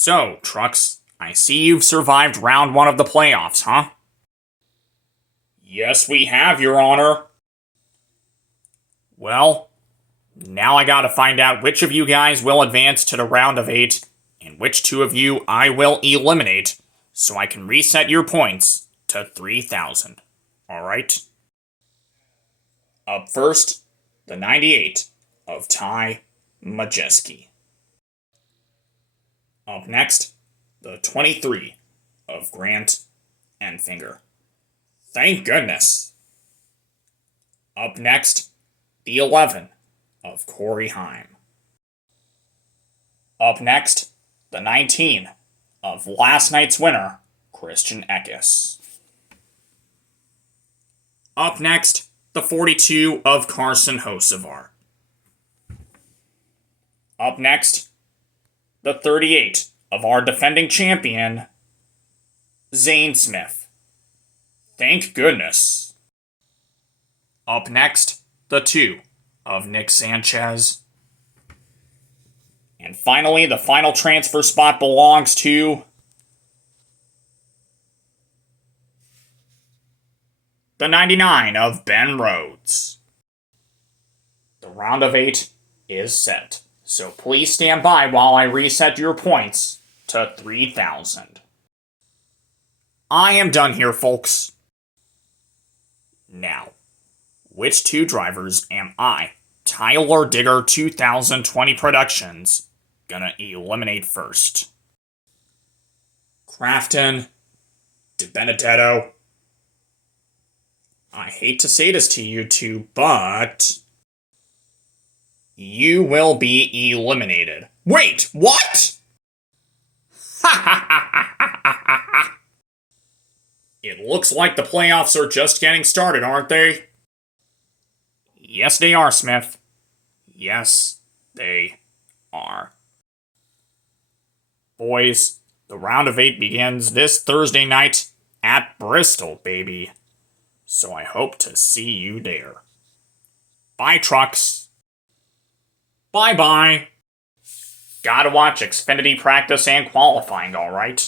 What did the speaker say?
So, Trucks, I see you've survived round one of the playoffs, huh? Yes, we have, Your Honor. Well, now I gotta find out which of you guys will advance to the round of 8 and which two of you I will eliminate so I can reset your points to 3,000. Alright? Up first, the 98 of Ty Majeski. Up next, the 23 of Grant Enfinger. Thank goodness. Up next, the 11 of Corey Heim. Up next, the 19 of last night's winner, Christian Eckes. Up next, the 42 of Carson Hocevar. Up next, the 38 of our defending champion, Zane Smith. Thank goodness. Up next, the 2 of Nick Sanchez. And finally, the final transfer spot belongs to the 99 of Ben Rhodes. The round of 8 is set, so please stand by while I reset your points to 3,000. I am done here, folks. Now, which two drivers am I, Tyler Digger 2020 Productions, gonna eliminate first? Crafton, DiBenedetto. I hate to say this to you two, but you will be eliminated. Wait, what? It looks like the playoffs are just getting started, aren't they? Yes, they are, Smith. Yes, they are. Boys, the round of 8 begins this Thursday night at Bristol, baby. So I hope to see you there. Bye, Trucks. Bye-bye. Gotta watch Xfinity practice and qualifying, alright?